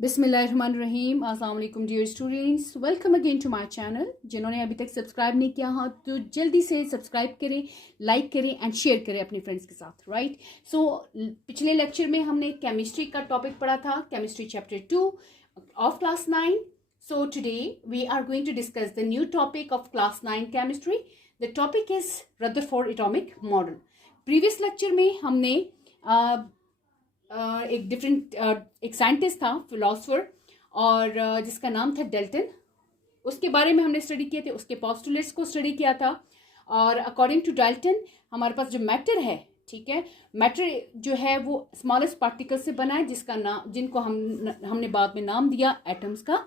बिस्मिल्लाहिर्रहमानिर्रहीम। अस्सलाम वालेकुम dear students, welcome again to my channel. जिन्होंने अभी तक सब्सक्राइब नहीं किया हो तो जल्दी से सब्सक्राइब करें, लाइक करें एंड शेयर करें अपने फ्रेंड्स के साथ। राइट, सो पिछले लेक्चर में हमने केमिस्ट्री का टॉपिक पढ़ा था, chemistry chapter 2 of class 9। So today we are going to discuss the new topic of class 9 chemistry. The topic is Rutherford atomic model. Previous lecture में हमने एक साइंटिस्ट था, फिलोसफर, और जिसका नाम था डेल्टन। उसके बारे में हमने स्टडी किए थे, उसके पोस्टुलेट्स को स्टडी किया था। और अकॉर्डिंग टू डेल्टन हमारे पास जो मैटर है, ठीक है, मैटर जो है वो स्मॉलेस्ट पार्टिकल से बना है, जिसका नाम, जिनको हमने बाद में नाम दिया एटम्स का।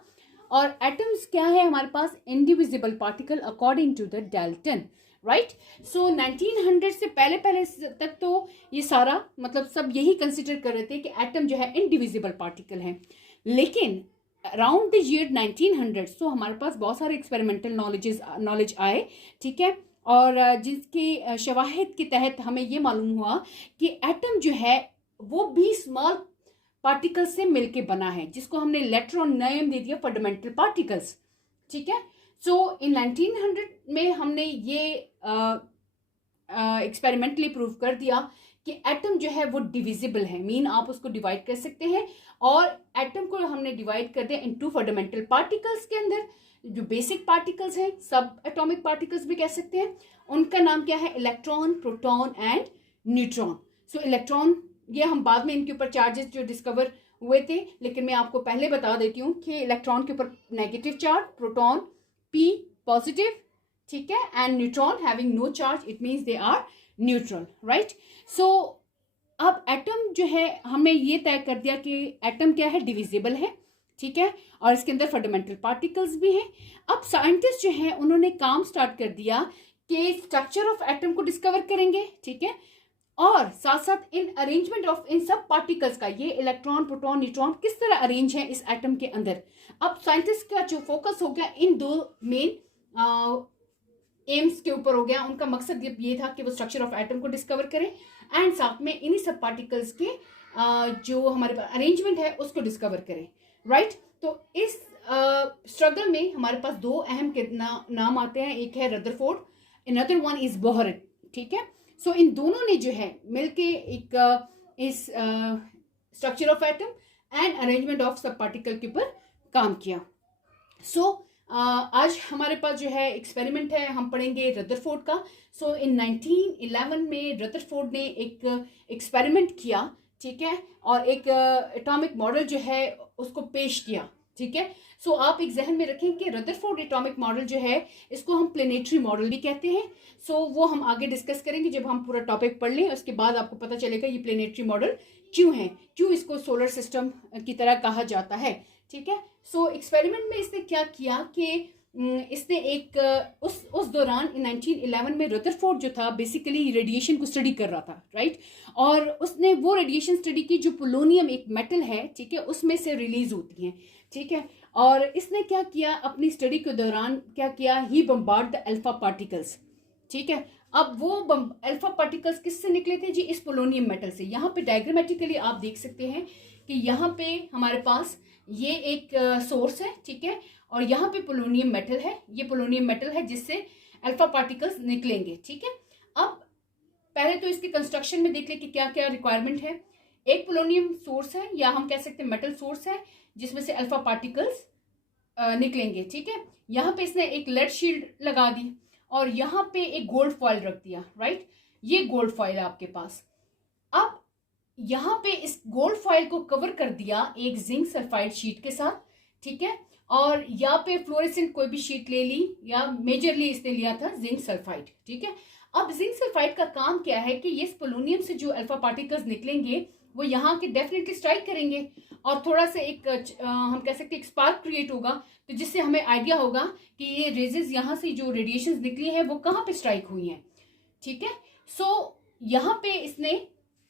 और एटम्स क्या है हमारे पास? Indivisible particle according to the Dalton. Right, so 1900 से पहले तक तो ये सारा मतलब सब यही कंसिडर कर रहे थे कि एटम जो है इंडिविजिबल पार्टिकल है। लेकिन अराउंड द ईयर 1900 सो हमारे पास बहुत सारे एक्सपेरिमेंटल नॉलेज आए, ठीक है, और जिसके शवाहिद के तहत हमें ये मालूम हुआ कि एटम जो है वो भी स्मॉल पार्टिकल से मिलके बना है, जिसको हमने लेटर ऑन नेम दे दिया फंडामेंटल पार्टिकल्स। ठीक है, सो इन 1900 में हमने ये एक्सपेरिमेंटली प्रूव कर दिया कि एटम जो है वो डिविजिबल है। मीन आप उसको डिवाइड कर सकते हैं, और एटम को हमने डिवाइड कर दिया इनटू फंडामेंटल पार्टिकल्स के अंदर। जो बेसिक पार्टिकल्स हैं, सब एटॉमिक पार्टिकल्स भी कह सकते हैं, उनका नाम क्या है? Electron, proton and neutron. So electron, ये हम बाद में इनके ऊपर चार्जेस जो डिस्कवर हुए थे, लेकिन मैं आपको पहले बता देती हूँ कि इलेक्ट्रॉन के ऊपर negative charge, proton P positive, ठीक है, and neutron having no charge, it means they are neutral. Right, so अब एटम जो है हमने ये तय कर दिया कि एटम क्या है? डिविजिबल है, ठीक है, और इसके अंदर फंडामेंटल पार्टिकल्स भी हैं। अब साइंटिस्ट जो है उन्होंने काम स्टार्ट कर दिया कि स्ट्रक्चर ऑफ एटम को डिस्कवर करेंगे, ठीक है, और साथ साथ इन अरेंजमेंट ऑफ इन सब पार्टिकल्स का, ये इलेक्ट्रॉन, प्रोटॉन, न्यूट्रॉन किस तरह अरेंज है इस एटम के अंदर। अब साइंटिस्ट का जो फोकस हो गया इन दो मेन एम्स के ऊपर हो गया। उनका मकसद ये था कि वो स्ट्रक्चर ऑफ एटम को डिस्कवर करें एंड साथ में इन्हीं सब पार्टिकल्स के जो हमारे पास अरेंजमेंट है उसको डिस्कवर करें। राइट, तो इस स्ट्रगल में हमारे पास दो अहम के नाम आते हैं। एक है Rutherford, another one is Bohr. ठीक है, सो इन दोनों ने जो है मिलके एक इस structure of atom and arrangement of सब पार्टिकल के ऊपर काम किया। सो आज हमारे पास जो है एक्सपेरिमेंट है, हम पढ़ेंगे रदरफोर्ड का। सो इन 1911 में रदरफोर्ड ने एक एक्सपेरिमेंट किया, ठीक है, और एक एटॉमिक मॉडल जो है उसको पेश किया। ठीक है, सो आप एक जहन में रखें कि रदरफोर्ड एटॉमिक मॉडल जो है इसको हम प्लेनेटरी मॉडल भी कहते हैं। सो वो हम आगे डिस्कस करेंगे जब हम पूरा टॉपिक पढ़ लें। उसके बाद आपको पता चलेगा ये प्लेनेटरी मॉडल क्यों है, क्यों इसको सोलर सिस्टम की तरह कहा जाता है। ठीक है, सो एक्सपेरिमेंट में इसने क्या किया कि इसने एक उस दौरान 1911 में रदरफोर्ड जो था बेसिकली रेडिएशन को स्टडी कर रहा था। राइट, और उसने वो रेडिएशन स्टडी की जो पोलोनियम एक मेटल है, ठीक है, उसमें से रिलीज होती है। ठीक है, और इसने क्या किया अपनी स्टडी के दौरान, क्या किया, ही बम्बार्ड द अल्फा पार्टिकल्स। ठीक है, अब वो अल्फा पार्टिकल्स किससे निकले थे जी? इस पोलोनियम मेटल से। यहाँ पे डायग्रामेटिकली आप देख सकते हैं कि यहाँ पे हमारे पास ये एक सोर्स है, ठीक है, और यहाँ पे पोलोनियम मेटल है। ये पोलोनियम मेटल है जिससे अल्फा पार्टिकल्स निकलेंगे। ठीक है, अब पहले तो इसके कंस्ट्रक्शन में देख ले कि क्या क्या रिक्वायरमेंट है। एक पोलोनियम सोर्स है, या हम कह सकते हैं मेटल सोर्स है, जिसमें से अल्फा पार्टिकल्स निकलेंगे। ठीक है, यहाँ पे इसने एक लेड शील्ड लगा दी और यहाँ पे एक गोल्ड फॉइल रख दिया। राइट, ये गोल्ड फॉइल है आपके पास। अब यहाँ पे इस गोल्ड फॉइल को कवर कर दिया एक जिंक सल्फाइड शीट के साथ। ठीक है, और यहाँ पे फ्लोरेसेंट कोई भी शीट ले ली, या मेजरली इसने लिया था जिंक सल्फाइड। ठीक है, अब जिंक सल्फाइड का काम क्या है कि ये पोलोनियम से जो अल्फा पार्टिकल्स निकलेंगे वो यहाँ के डेफिनेटली स्ट्राइक करेंगे, और थोड़ा सा एक हम कह सकते हैं एक स्पार्क क्रिएट होगा, तो जिससे हमें आइडिया होगा कि ये रेजेस यहाँ से जो रेडिएशन निकली है वो कहाँ पे स्ट्राइक हुई हैं। ठीक है, सो यहाँ पे इसने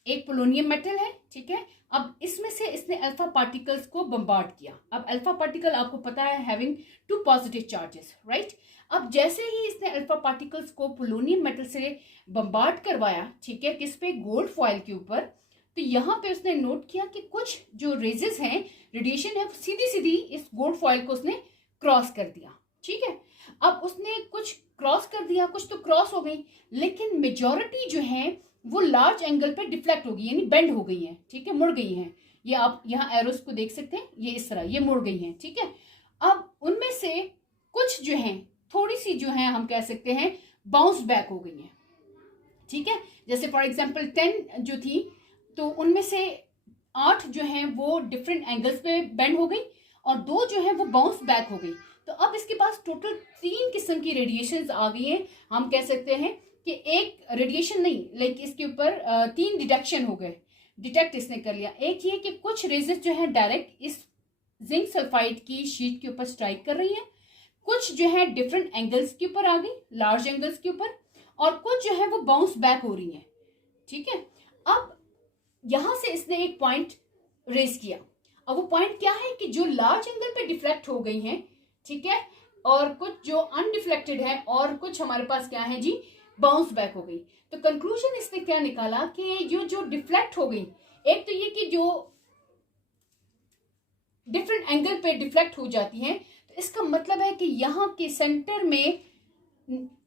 एक पोलोनियम मेटल है, ठीक है, अब इसमें से इसने अल्फा पार्टिकल्स को बम्बार्ड किया। अब अल्फा पार्टिकल आपको पता है हैविंग 2 पॉजिटिव चार्जेस। राइट, अब जैसे ही इसने अल्फा पार्टिकल्स को पोलोनियम मेटल से बम्बार्ड करवाया, ठीक है, किस पे? गोल्ड फॉइल के ऊपर, तो यहाँ पे उसने नोट किया कि कुछ जो रेजेस हैं, रेडिएशन है, सीधी सीधी इस गोल्ड फॉइल को उसने क्रॉस कर दिया। ठीक है, अब उसने कुछ क्रॉस कर दिया, कुछ तो क्रॉस हो गई, लेकिन मेजॉरिटी जो है वो लार्ज एंगल पे डिफ्लेक्ट हो गई, यानी बेंड हो गई है। ठीक है, मुड़ गई है। ये आप यहाँ एरोस को देख सकते हैं, ये इस तरह ये मुड़ गई हैं। ठीक है, अब उनमें से कुछ जो है थोड़ी सी जो है हम कह सकते हैं बाउंस बैक हो गई हैं। ठीक है, जैसे फॉर एग्जांपल 10 जो थी तो उनमें से 8 जो है वो डिफरेंट एंगल्स पे बेंड हो गई और 2 जो है वो बाउंस बैक हो गई। तो अब इसके पास टोटल 3 किस्म की रेडिएशंस आ गई हैं। हम कह सकते हैं कि एक रेडिएशन नहीं, लाइक इसके ऊपर 3 डिटेक्शन हो गए, डिटेक्ट इसने कर लिया। एक ये कि कुछ रेजेस जो है डायरेक्ट इस जिंक सल्फाइड की शीट के ऊपर स्ट्राइक कर रही है, कुछ जो है डिफरेंट एंगल्स के ऊपर आ गई, लार्ज एंगल्स के ऊपर, और कुछ जो है वो बाउंस बैक हो रही है। ठीक है, अब यहां से इसने एक पॉइंट रेज किया। अब वो पॉइंट क्या है कि जो लार्ज एंगल पे डिफ्लेक्ट हो गई हैं, ठीक है, और कुछ जो अनडिफ्लेक्टेड है और कुछ हमारे पास क्या है जी, बाउंस बैक हो गई। तो कंक्लूजन इसने क्या निकाला कि ये जो डिफ्लेक्ट हो गई, एक तो ये कि जो डिफरेंट एंगल पे डिफ्लेक्ट हो जाती हैं, तो इसका मतलब है कि यहाँ के सेंटर में,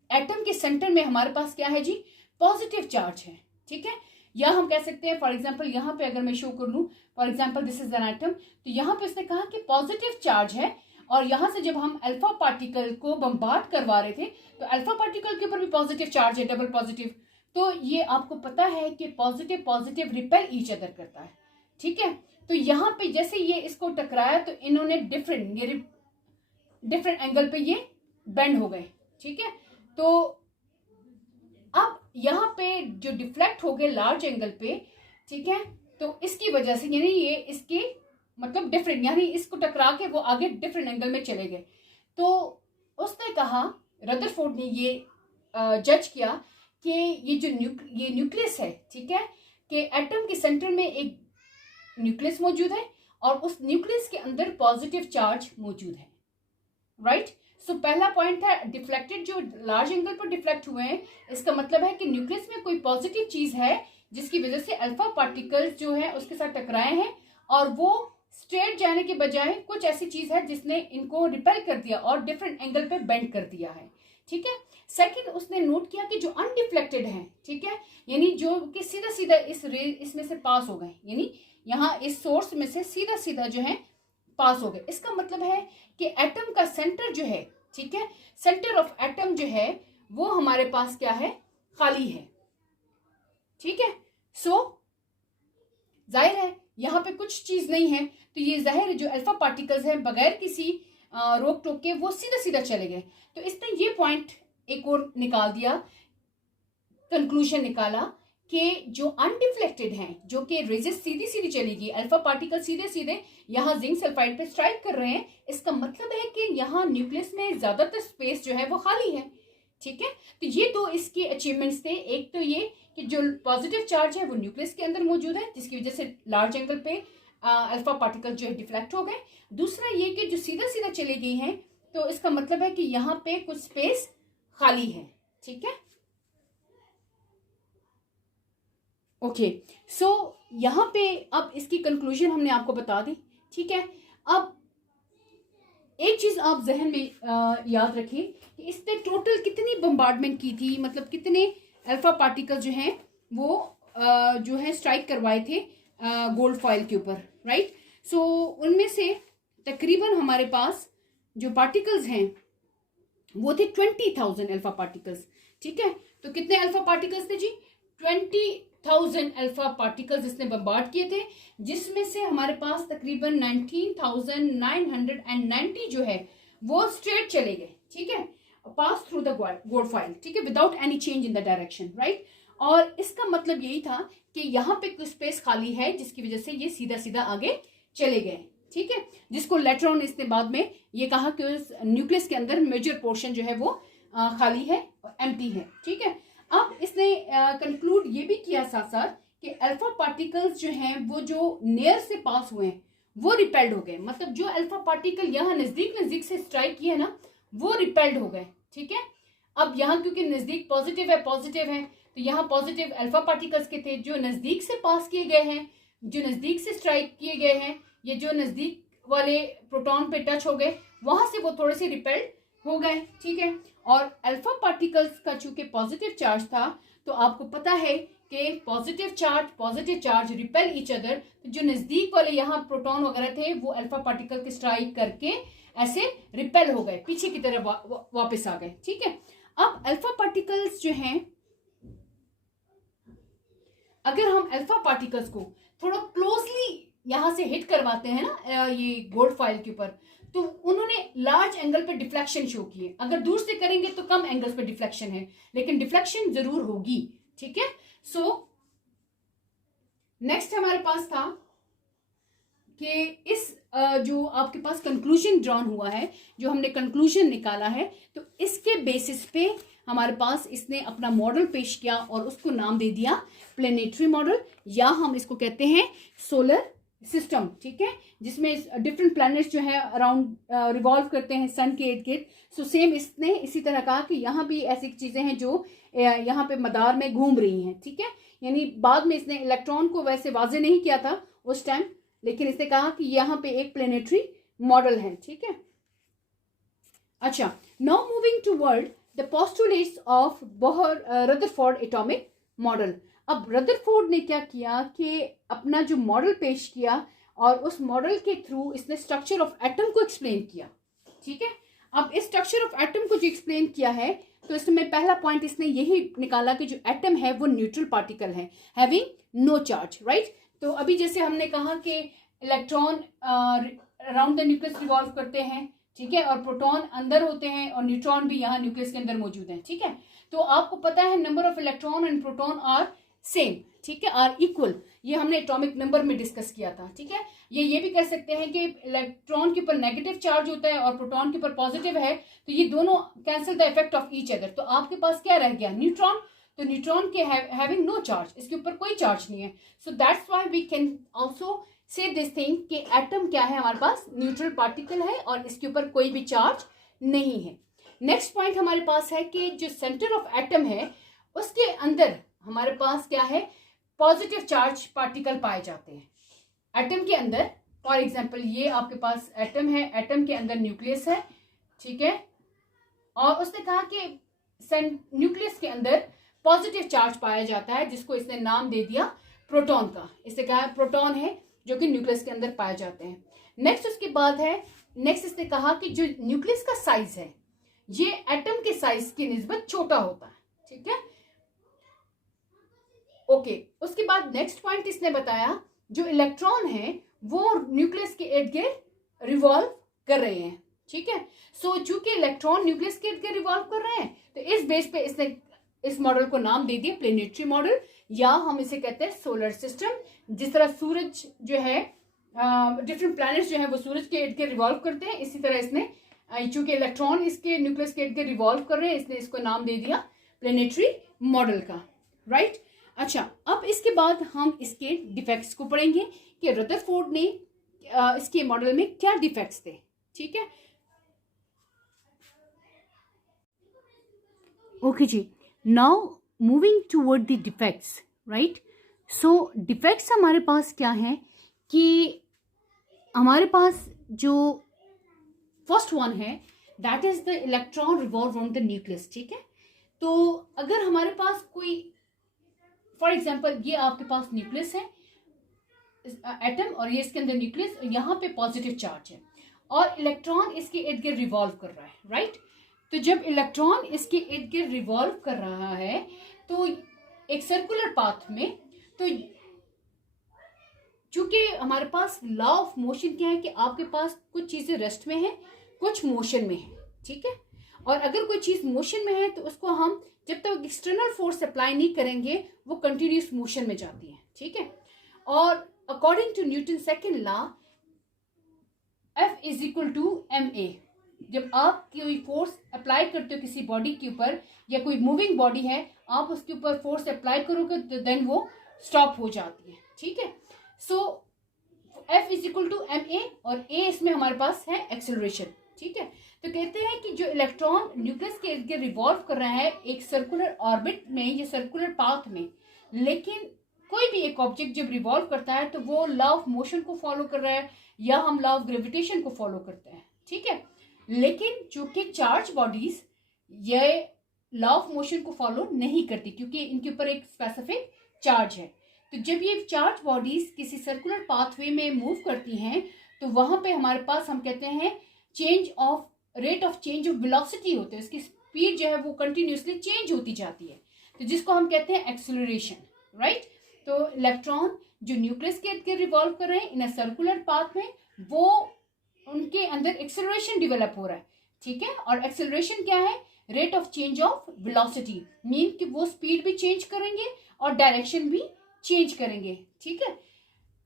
एटम के सेंटर में हमारे पास क्या है जी, पॉजिटिव चार्ज है। ठीक है, या हम कह सकते हैं फॉर एग्जांपल यहाँ पे अगर मैं शो कर लूँ, for example this is an atom, तो यहाँ पे उसने कहा कि पॉजिटिव चार्ज है, और यहाँ से जब हम अल्फा पार्टिकल को बम्बार्ड करवा रहे थे तो अल्फा पार्टिकल के ऊपर भी पॉजिटिव चार्ज है, डबल पॉजिटिव। तो ये आपको पता है कि positive positive repel each other करता है। ठीक है, तो यहाँ पे जैसे ये इसको टकराया तो इन्होंने डिफरेंट एंगल पे ये बेंड हो गए। ठीक है, तो अब यहाँ पे जो डिफ्लेक्ट हो गए लार्ज एंगल पे, ठीक है, तो इसकी वजह से यानी ये इसके मतलब डिफरेंट, यानी इसको टकरा के वो आगे डिफरेंट एंगल में चले गए। तो उसने कहा, रदरफोर्ड ने ये जज किया कि ये जो ये न्यूक्लियस है, ठीक है, कि एटम के सेंटर में एक न्यूक्लियस मौजूद है और उस न्यूक्लियस के अंदर पॉजिटिव चार्ज मौजूद है। राइट, सो पहला पॉइंट था डिफ्लेक्टेड, जो लार्ज एंगल पर डिफ्लेक्ट हुए हैं, इसका मतलब है कि न्यूक्लियस में कोई पॉजिटिव चीज है जिसकी वजह से अल्फा पार्टिकल्स जो है उसके साथ टकराए हैं, और वो स्ट्रेट जाने के बजाय कुछ ऐसी चीज है जिसने इनको रिपेल कर दिया और डिफरेंट एंगल पे बेंड कर दिया है। ठीक है, सेकंड उसने नोट किया कि जो अनडिफ्लेक्टेड है, ठीक है, यानी जो कि सीधा सीधा इसमें से पास हो गए, यानी यहाँ इस सोर्स में से सीधा सीधा जो है पास हो गए। इसका मतलब है कि एटम का सेंटर जो है, ठीक है, सेंटर ऑफ एटम जो है वो हमारे पास क्या है, खाली है। ठीक है, सो जाहिर है यहाँ पे कुछ चीज नहीं है, तो ये जाहिर है जो अल्फा पार्टिकल्स हैं बगैर किसी रोक टोक के वो सीधा सीधा चले गए। तो इसने ये पॉइंट एक और निकाल दिया, कंक्लूजन निकाला कि जो अनडिफ्लेक्टेड हैं, जो कि रेजेस सीधी सीधी चलेगी, अल्फा पार्टिकल सीधे सीधे यहाँ जिंक सल्फाइड पे स्ट्राइक कर रहे हैं, इसका मतलब है कि यहाँ न्यूक्लियस में ज्यादातर स्पेस जो है वो खाली है। ठीक है, तो ये दो इसके अचीवमेंट्स थे। एक तो ये कि जो पॉजिटिव चार्ज है वो न्यूक्लियस के अंदर मौजूद है जिसकी वजह से लार्ज एंगल पे अल्फा पार्टिकल जो है डिफ्लेक्ट हो गए। दूसरा ये कि जो सीधा सीधा चली गई हैं, तो इसका मतलब है कि यहाँ पे कुछ स्पेस खाली है। ठीक है, ओके, सो यहाँ पे अब इसकी कंक्लूजन हमने आपको बता दी। ठीक है, अब एक चीज आप जहन में याद रखें कि इसने टोटल कितनी बम्बार्डमेंट की थी, मतलब कितने अल्फा पार्टिकल जो हैं वो जो है स्ट्राइक करवाए थे गोल्ड फॉइल के ऊपर। राइट, सो उनमें से तकरीबन हमारे पास जो पार्टिकल्स हैं वो थे 20,000 अल्फा पार्टिकल्स। ठीक है, तो कितने अल्फा पार्टिकल्स थे जी, 20,000 अल्फा पार्टिकल्स इसने बम्बार्ड किए थे, जिसमें से हमारे पास तकरीबन 19,990 जो है वो स्ट्रेट चले गए। ठीक है, pass through the gold foil, ठीक है, without any change in the direction. Right, और इसका मतलब यही था कि यहाँ पे कुछ स्पेस खाली है जिसकी वजह से ये सीधा सीधा आगे चले गए। ठीक है, जिसको लेटर ऑन इसने बाद में ये कहा कि उस न्यूक्लियस के अंदर मेजर पोर्शन जो है वो खाली है, एम्प्टी है। ठीक है, अब इसने कंक्लूड ये भी किया साथ साथ कि अल्फा पार्टिकल्स जो हैं वो जो नियर से पास हुए हैं वो रिपेल्ड हो गए, मतलब जो अल्फा पार्टिकल यहाँ नजदीक से स्ट्राइक किए ना वो रिपेल्ड हो गए। ठीक है, अब यहाँ क्योंकि नजदीक पॉजिटिव है तो यहाँ पॉजिटिव अल्फा पार्टिकल्स के थे जो नजदीक से पास किए गए हैं, जो नजदीक से स्ट्राइक किए गए हैं, ये जो नजदीक वाले प्रोटॉन पे टच हो गए, वहां से वो थोड़े से रिपेल्ड हो गए, ठीक है। और अल्फा पार्टिकल्स का चूंकि पॉजिटिव चार्ज था, तो आपको पता है कि positive charge repel each other, जो नजदीक वाले यहाँ प्रोटॉन वगैरह थे वो अल्फा पार्टिकल के स्ट्राइक करके ऐसे रिपेल हो गए, पीछे की तरफ वापस आ गए, ठीक है। अब अल्फा पार्टिकल्स जो हैं, अगर हम अल्फा पार्टिकल्स को थोड़ा क्लोजली यहां से हिट करवाते हैं ना ये गोल्ड फॉइल के ऊपर, तो उन्होंने लार्ज एंगल पे डिफ्लेक्शन शो किए। अगर दूर से करेंगे तो कम एंगल्स पे डिफ्लेक्शन है, लेकिन डिफ्लेक्शन जरूर होगी, ठीक है। सो नेक्स्ट हमारे पास था कि इस जो आपके पास कंक्लूजन ड्रॉन हुआ है, जो हमने कंक्लूजन निकाला है, तो इसके बेसिस पे हमारे पास इसने अपना मॉडल पेश किया और उसको नाम दे दिया प्लेनेटरी मॉडल, या हम इसको कहते हैं सोलर सिस्टम, ठीक है, जिसमें डिफरेंट प्लैनेट्स जो है अराउंड रिवॉल्व करते हैं सन के इर्द गिर्द। सो सेम इसने इसी तरह कहा कि यहाँ भी ऐसी चीजें हैं जो यहाँ पे मदार में घूम रही हैं, ठीक है। यानी बाद में इसने इलेक्ट्रॉन को वैसे वाजे नहीं किया था उस टाइम, लेकिन इसने कहा कि यहाँ पे एक प्लेनेटरी मॉडल है, ठीक है। अच्छा, now moving toward the postulates of Bohr Rutherford atomic model. अब रदरफोर्ड ने क्या किया कि अपना जो मॉडल पेश किया और उस मॉडल के थ्रू इसने स्ट्रक्चर ऑफ एटम को एक्सप्लेन किया, ठीक है। अब इस स्ट्रक्चर ऑफ एटम को जो एक्सप्लेन किया है, तो इसमें पहला पॉइंट इसने यही निकाला कि जो एटम है वो न्यूट्रल पार्टिकल है, हैविंग नो चार्ज, राइट। तो अभी जैसे हमने कहा कि electron around the nucleus revolve करते हैं, ठीक है, और प्रोटॉन अंदर होते हैं और न्यूट्रॉन भी यहाँ न्यूक्लियस के अंदर मौजूद हैं, ठीक है। तो आपको पता है number of electron and proton are same, ठीक है, आर इक्वल, ये हमने एटॉमिक नंबर में डिस्कस किया था, ठीक है। ये भी कह सकते हैं कि इलेक्ट्रॉन के ऊपर नेगेटिव चार्ज होता है और प्रोटॉन के ऊपर पॉजिटिव है, तो ये दोनों cancel the effect of each other. तो आपके पास क्या रह गया, न्यूट्रॉन, तो न्यूट्रॉन के हैविंग नो चार्ज, इसके ऊपर कोई चार्ज नहीं है। So that's why we can also say this thing कि एटम क्या है, हमारे पास न्यूट्रल पार्टिकल है और इसके ऊपर कोई भी चार्ज नहीं है। नेक्स्ट पॉइंट हमारे पास है कि जो सेंटर ऑफ एटम है उसके अंदर हमारे पास क्या है, पॉजिटिव चार्ज पार्टिकल पाए जाते हैं एटम के अंदर। फॉर एग्जांपल ये आपके पास एटम है, एटम के अंदर न्यूक्लियस है, ठीक है, और उसने कहा कि न्यूक्लियस के अंदर पॉजिटिव चार्ज पाया जाता है, जिसको इसने नाम दे दिया प्रोटॉन का। इससे कहा है प्रोटॉन है जो कि न्यूक्लियस के अंदर पाए जाते हैं। नेक्स्ट उसके बाद है, नेक्स्ट इसने कहा कि जो न्यूक्लियस का साइज है ये एटम के साइज की निस्बत छोटा होता है, ठीक है, ओके। उसके बाद नेक्स्ट पॉइंट इसने बताया जो इलेक्ट्रॉन है वो न्यूक्लियस के इर्द गिर्द रिवॉल्व कर रहे हैं, ठीक है। सो चूंकि इलेक्ट्रॉन न्यूक्लियस के इर्द गिर्द रिवॉल्व कर रहे हैं, तो इस बेस पे इसने इस मॉडल को नाम दे दिया प्लेनेटरी मॉडल, या हम इसे कहते हैं सोलर सिस्टम। जिस तरह सूरज जो है, डिफरेंट प्लैनेट्स जो है वो सूरज के इर्द गिर्द रिवॉल्व करते हैं, इसी तरह इसने चूंकि इलेक्ट्रॉन इसके न्यूक्लियस के इर्द गिर्द रिवॉल्व कर रहे हैं, इसने इसको नाम दे दिया प्लेनेटरी मॉडल का, राइट। अच्छा, अब इसके बाद हम इसके डिफेक्ट्स को पढ़ेंगे कि रदरफोर्ड ने इसके मॉडल में क्या डिफेक्ट्स थे, ठीक है, ओके जी। Now moving toward the defects, right. So defects हमारे पास क्या है कि हमारे पास जो फर्स्ट वन है that is the electron revolve around the nucleus, ठीक है। तो अगर हमारे पास कोई, फॉर एग्जाम्पल ये आपके पास न्यूक्लियस है एटम और ये इसके अंदर न्यूक्लियस, यहाँ पे पॉजिटिव चार्ज है और इलेक्ट्रॉन इसके इर्द गिर्द रिवॉल्व कर रहा है, राइट। तो जब इलेक्ट्रॉन इसके इर्द गिर्द रिवॉल्व कर रहा है तो एक सर्कुलर पाथ में, तो चूंकि हमारे पास लॉ ऑफ मोशन क्या है कि आपके पास कुछ चीजें रेस्ट में है, कुछ मोशन में है, ठीक है। और अगर कोई चीज मोशन में है तो उसको हम जब तक एक्सटर्नल फोर्स अप्लाई नहीं करेंगे वो कंटिन्यूस मोशन में जाती है, ठीक है। और according to Newton second law F is equal to ma, जब आप कोई फोर्स अप्लाई करते हो किसी बॉडी के ऊपर या कोई मूविंग बॉडी है, आप उसके ऊपर फोर्स अप्लाई करोगे तो देन वो स्टॉप हो जाती है, ठीक है। So F is equal to ma और a इसमें हमारे पास है एक्सेलरेशन, ठीक है। तो कहते हैं कि जो इलेक्ट्रॉन न्यूक्लियस के इर्द गिर्द रिवॉल्व कर रहा है एक सर्कुलर ऑर्बिट में या सर्कुलर पाथ में, लेकिन कोई भी एक ऑब्जेक्ट जब रिवॉल्व करता है तो वो लॉ ऑफ मोशन को फॉलो कर रहा है या हम लॉ ऑफ ग्रेविटेशन को फॉलो करते हैं, ठीक है। लेकिन चूंकि चार्ज बॉडीज ये लॉ ऑफ मोशन को फॉलो नहीं करती क्योंकि इनके ऊपर एक स्पेसिफिक चार्ज है। तो जब ये चार्ज बॉडीज किसी सर्कुलर पाथवे में मूव करती हैं तो वहां पे हमारे पास हम कहते हैं change of rate of change of velocity होते हैं, इसकी स्पीड जो है वो कंटिन्यूसली चेंज होती जाती है, तो जिसको हम कहते हैं एक्सेलरेशन, राइट। तो इलेक्ट्रॉन जो न्यूक्लियस के इर्द गिर्द रिवॉल्व कर रहे हैं इन अ सर्कुलर पाथ में, वो उनके अंदर एक्सेलरेशन डेवलप हो रहा है, ठीक है। और एक्सेलरेशन क्या है? Rate of change of velocity, mean कि वो स्पीड भी चेंज करेंगे और डायरेक्शन भी चेंज करेंगे, ठीक है।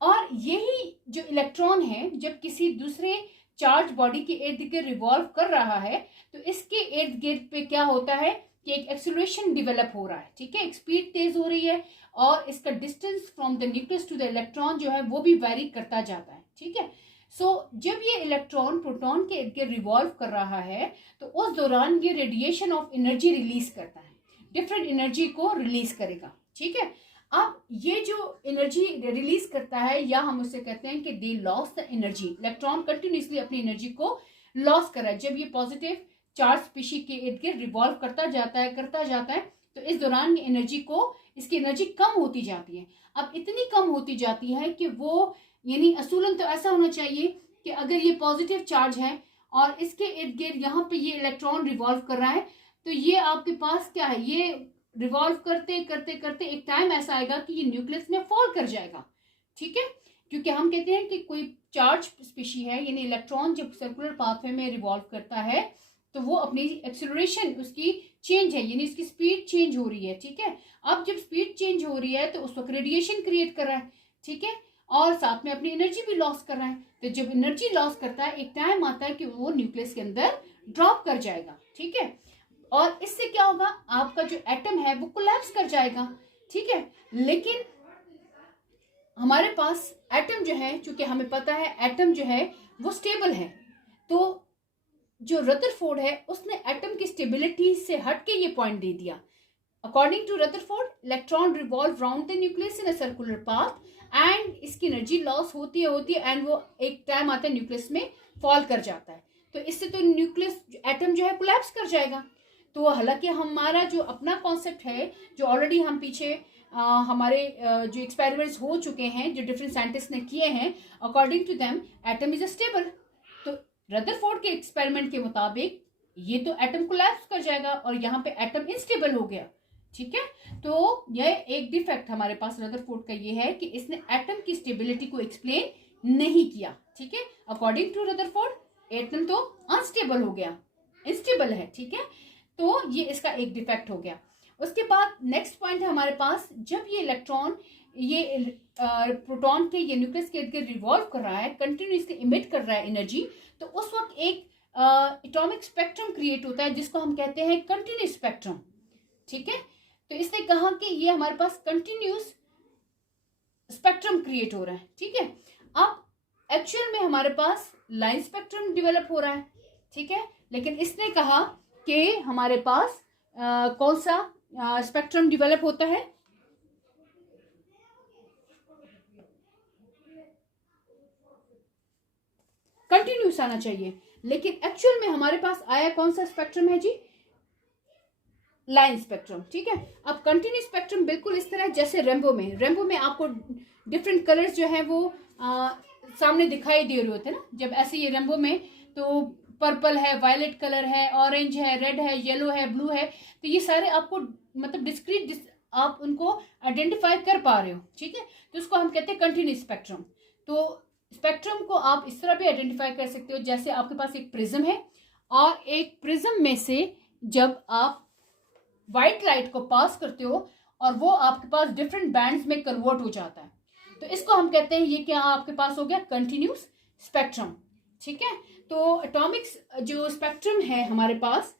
और यही जो इलेक्ट्रॉन है जब किसी दूसरे चार्ज बॉडी के इर्द गिर्द रिवॉल्व कर रहा है तो इसके इर्द गिर्द पे क्या होता है कि एक एक्सेलरेशन डेवलप हो रहा है, ठीक है। एक स्पीड तेज हो रही है और इसका distance from the nucleus to the electron जो है वो भी वेरी करता जाता है, ठीक है। सो जब ये इलेक्ट्रॉन प्रोटॉन के इर्द गिर्द रिवॉल्व कर रहा है तो उस दौरान ये रेडिएशन ऑफ एनर्जी रिलीज करता है, डिफरेंट एनर्जी को रिलीज करेगा, ठीक है। अब ये जो एनर्जी रिलीज करता है या हम उसे कहते हैं कि they loss the energy, electron continuously अपनी एनर्जी को लॉस कर रहा है। जब ये पॉजिटिव चार्ज स्पीशी के इर्द गिर्द रिवॉल्व करता जाता है तो इस दौरान इसकी एनर्जी कम होती जाती है। अब इतनी कम होती जाती है कि वो यानी असूलन तो ऐसा होना चाहिए कि अगर ये पॉजिटिव चार्ज है और इसके इर्द गिर्द यहाँ पे ये इलेक्ट्रॉन रिवॉल्व कर रहा है तो ये आपके पास क्या है, ये रिवॉल्व करते करते करते एक टाइम ऐसा आएगा कि ये न्यूक्लियस में फॉल कर जाएगा, ठीक है। क्योंकि हम कहते हैं कि कोई चार्ज स्पीशी है यानी इलेक्ट्रॉन जब सर्कुलर पाथवे में रिवॉल्व करता है तो वो अपनी एक्सेलरेशन उसकी चेंज है यानी इसकी स्पीड चेंज हो रही है, ठीक है। अब जब स्पीड चेंज हो रही है तो उस वक्त रेडिएशन क्रिएट कर रहा है, ठीक है, और साथ में अपनी एनर्जी भी लॉस कर रहा है। तो जब एनर्जी लॉस करता है एक टाइम आता है कि वो न्यूक्लियस के अंदर ड्रॉप कर जाएगा, ठीक है। और इससे क्या होगा, आपका जो एटम है वो कोलैप्स कर जाएगा, ठीक है। लेकिन हमारे पास एटम जो है, चूंकि हमें पता है एटम जो है वो स्टेबल है, तो जो रदरफोर्ड है उसने एटम की स्टेबिलिटी से हटके ये पॉइंट दे दिया। According to Rutherford, electron revolve round the nucleus in a circular path and इसकी एनर्जी लॉस होती है एंड वो एक टाइम आता है न्यूक्लियस में फॉल कर जाता है। तो इससे तो न्यूक्लियस एटम जो है कोलैप्स कर जाएगा। तो हालांकि हमारा जो अपना कॉन्सेप्ट है जो ऑलरेडी हम पीछे हमारे जो एक्सपेरिमेंट्स हो चुके हैं जो डिफरेंट साइंटिस्ट ने किए हैं, according to them atom is stable. तो रदरफोर्ड के एक्सपेरिमेंट के मुताबिक ये तो एटम कोलैप्स कर जाएगा और यहाँ पे एटम इनस्टेबल हो गया, ठीक है। तो यह एक डिफेक्ट हमारे पास रदरफोर्ड का ये है कि इसने एटम की स्टेबिलिटी को एक्सप्लेन नहीं किया, ठीक है। अकॉर्डिंग टू रदरफोर्ड एटम तो अनस्टेबल हो गया, इनस्टेबल है, ठीक है। तो ये इसका एक डिफेक्ट हो गया। उसके बाद नेक्स्ट पॉइंट है हमारे पास, जब ये इलेक्ट्रॉन ये प्रोटॉन के ये न्यूक्लियस के इर्द गिर्द रिवॉल्व कर रहा है, कंटिन्यूसली इमिट कर रहा है एनर्जी, तो उस वक्त एक एटॉमिक स्पेक्ट्रम क्रिएट होता है जिसको हम कहते हैं कंटिन्यूस स्पेक्ट्रम, ठीक है। तो इसने कहा कि ये हमारे पास कंटिन्यूस स्पेक्ट्रम क्रिएट हो रहा है, ठीक है। अब एक्चुअल में हमारे पास लाइन स्पेक्ट्रम डेवलप हो रहा है, ठीक है, लेकिन इसने कहा कि हमारे पास कौन सा स्पेक्ट्रम डेवलप होता है, कंटिन्यूस आना चाहिए, लेकिन एक्चुअल में हमारे पास आया कौन सा स्पेक्ट्रम है जी, लाइन स्पेक्ट्रम, ठीक है। अब कंटिन्यूस स्पेक्ट्रम बिल्कुल इस तरह जैसे रेनबो में आपको डिफरेंट कलर्स जो है वो सामने दिखाई दे रहे होते हैं ना, जब ऐसे ये रेनबो में तो पर्पल है, वायलेट कलर है, ऑरेंज है, रेड है, येलो है, ब्लू है, तो ये सारे आपको मतलब डिस्क्रीट आप उनको आइडेंटिफाई कर पा रहे हो, ठीक है। तो उसको हम कहते हैं कंटिन्यूस स्पेक्ट्रम। तो स्पेक्ट्रम को आप इस तरह भी आइडेंटिफाई कर सकते हो जैसे आपके पास एक प्रिज्म है और एक प्रिज्म में से जब आप व्हाइट लाइट को पास करते हो और वो आपके पास डिफरेंट बैंड्स में कन्वर्ट हो जाता है, तो इसको हम कहते हैं ये क्या आपके पास हो गया कंटिन्यूस स्पेक्ट्रम, ठीक है। तो एटॉमिक जो स्पेक्ट्रम है हमारे पास,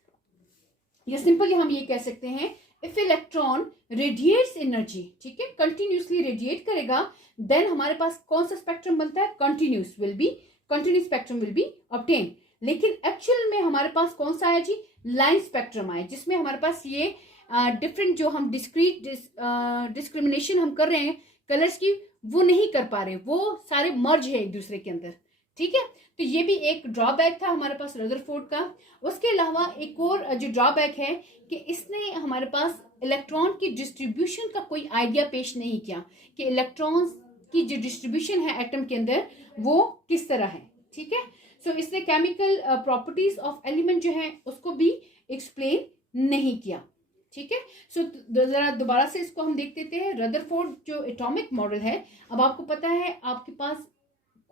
ये सिंपली हम ये कह सकते हैं इफ इलेक्ट्रॉन रेडिएट्स एनर्जी, ठीक है, कंटिन्यूसली रेडिएट करेगा, देन हमारे पास कौन सा स्पेक्ट्रम बनता है, continuous spectrum will be obtain. लेकिन एक्चुअल में हमारे पास कौन सा आया जी, लाइन स्पेक्ट्रम आया, जिसमें हमारे पास ये डिफरेंट जो हम डिस्क्रिमिनेशन हम कर रहे हैं कलर्स की, वो नहीं कर पा रहे, वो सारे मर्ज है एक दूसरे के अंदर, ठीक है। तो ये भी एक ड्रॉबैक था हमारे पास रदरफोर्ड का। उसके अलावा एक और जो ड्रॉबैक है कि इसने हमारे पास इलेक्ट्रॉन की डिस्ट्रीब्यूशन का कोई आइडिया पेश नहीं किया कि इलेक्ट्रॉन्स की जो डिस्ट्रीब्यूशन है एटम के अंदर वो किस तरह है, ठीक है। सो इसने केमिकल प्रॉपर्टीज ऑफ एलिमेंट जो है उसको भी एक्सप्लेन नहीं किया, ठीक है। सो जरा दोबारा से इसको हम देख लेते हैं। रदरफोर्ड जो एटॉमिक मॉडल है, अब आपको पता है आपके पास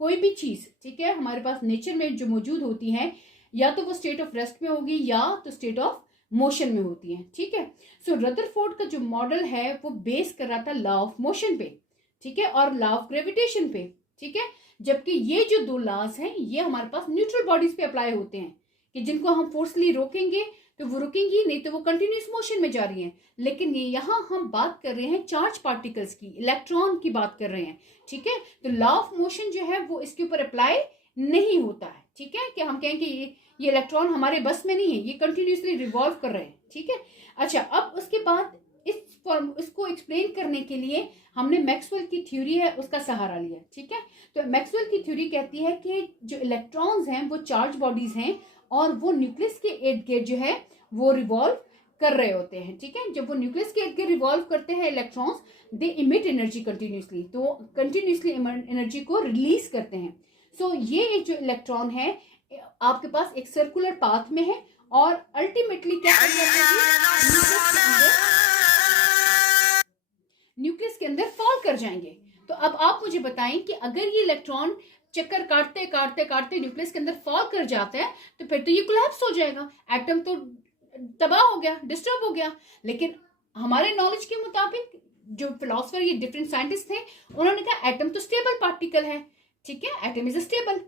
कोई भी चीज, ठीक है, हमारे पास नेचर में जो मौजूद होती है, या तो वो स्टेट ऑफ रेस्ट में होगी या तो स्टेट ऑफ मोशन में होती है, ठीक है। सो रदरफोर्ड का जो मॉडल है वो बेस कर रहा था लॉ ऑफ मोशन पे, ठीक है, और लॉ ऑफ ग्रेविटेशन पे, ठीक है। जबकि ये जो दो लॉज हैं ये हमारे पास न्यूट्रल बॉडीज पे अप्लाई होते हैं कि जिनको हम फोर्सली रोकेंगे तो वो रुकेंगी नहीं, तो वो कंटिन्यूस मोशन में जा रही हैं। लेकिन ये यहाँ हम बात कर रहे हैं चार्ज पार्टिकल्स की, इलेक्ट्रॉन की बात कर रहे हैं, ठीक है। तो लॉ ऑफ मोशन जो है वो इसके ऊपर अप्लाई नहीं होता है, ठीक है, कि हम कहेंगे ये इलेक्ट्रॉन हमारे बस में नहीं है, ये कंटिन्यूसली रिवॉल्व कर रहे हैं, ठीक है। अच्छा, अब उसके बाद इसको एक्सप्लेन करने के लिए हमने मैक्सवेल की थ्योरी है उसका सहारा लिया, ठीक है। तो मैक्सवेल की थ्योरी कहती है कि जो इलेक्ट्रॉन्स हैं वो चार्ज बॉडीज हैं और वो न्यूक्लियस के इर्द गिर्द जो है वो रिवॉल्व कर रहे होते हैं, ठीक है। जब वो न्यूक्लियस के इर्द गिर्द रिवॉल्व करते हैं इलेक्ट्रॉन्स, दे इमिट एनर्जी कंटिन्यूसली, तो कंटिन्यूसली एनर्जी को रिलीज करते हैं। सो ये जो इलेक्ट्रॉन है आपके पास एक सर्कुलर पाथ में है और अल्टीमेटली क्या कर जाते हैं, न्यूक्लियस के अंदर फॉल कर जाएंगे। तो अब आप मुझे बताएं कि अगर ये इलेक्ट्रॉन चक्कर काटते काटते काटते न्यूक्लियस के अंदर फॉल कर जाता है तो फिर तो ये कोलैप्स हो जाएगा, एटम तो तबाह हो गया, डिस्टर्ब हो गया। लेकिन हमारे नॉलेज के मुताबिक जो फिलोसफर, ये डिफरेंट साइंटिस्ट थे, उन्होंने कहा एटम तो स्टेबल पार्टिकल है, ठीक है, एटम इज अ स्टेबल।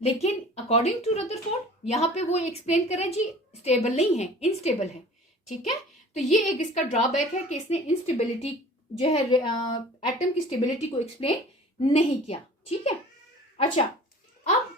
लेकिन अकॉर्डिंग टू रदरफोर्ड यहाँ पे वो एक्सप्लेन कर रहे हैं जी स्टेबल नहीं है, इनस्टेबल है, ठीक है। तो ये एक इसका ड्रॉबैक है कि इसने इंस्टेबिलिटी जो है एटम की स्टेबिलिटी को एक्सप्लेन नहीं किया, ठीक है। अच्छा, अब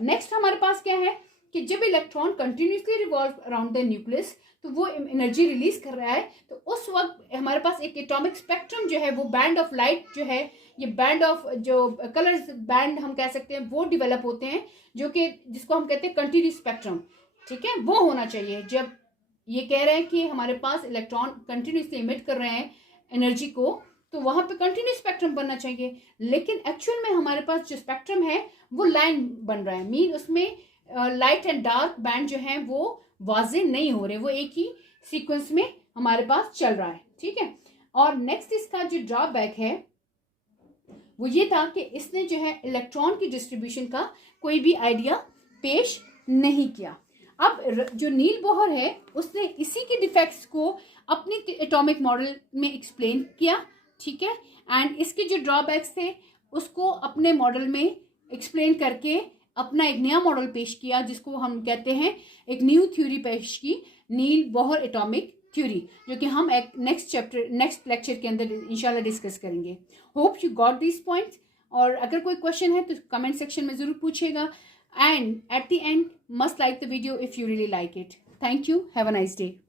नेक्स्ट हमारे पास क्या है कि जब electron continuously revolve around the nucleus तो वो एनर्जी रिलीज कर रहा है, तो उस वक्त हमारे पास एक एटॉमिक स्पेक्ट्रम जो है वो बैंड ऑफ लाइट जो है, ये बैंड ऑफ जो कलर्स बैंड हम कह सकते हैं वो डेवलप होते हैं, जो कि जिसको हम कहते हैं कंटिन्यूस स्पेक्ट्रम, ठीक है, वो होना चाहिए। जब ये कह रहे हैं कि हमारे पास इलेक्ट्रॉन कंटिन्यूसली इमिट कर रहे हैं एनर्जी को, तो वहां पे कंटिन्यूस स्पेक्ट्रम बनना चाहिए। लेकिन एक्चुअल में हमारे पास जो स्पेक्ट्रम है वो लाइन बन रहा है, मीन उसमें लाइट एंड डार्क बैंड जो है वो वाजे नहीं हो रहे, वो एक ही सीक्वेंस में हमारे पास चल रहा है, ठीक है। और नेक्स्ट इसका जो ड्रॉबैक है वो ये था कि इसने जो है इलेक्ट्रॉन की डिस्ट्रीब्यूशन का कोई भी आइडिया पेश नहीं किया। अब जो नील बोहर है उसने इसी के डिफेक्ट्स को अपने एटॉमिक मॉडल में एक्सप्लेन किया, ठीक है, एंड इसके जो ड्रॉबैक्स थे उसको अपने मॉडल में एक्सप्लेन करके अपना एक नया मॉडल पेश किया, जिसको हम कहते हैं एक न्यू थ्योरी पेश की, नील बोहर एटॉमिक थ्योरी, जो कि हम एक नेक्स्ट लेक्चर के अंदर इंशाल्लाह डिस्कस करेंगे। Hope you got this points, और अगर कोई क्वेश्चन है तो कमेंट सेक्शन में ज़रूर पूछेगा, and at the end must like the video if you really like it. Thank you. Have a nice day.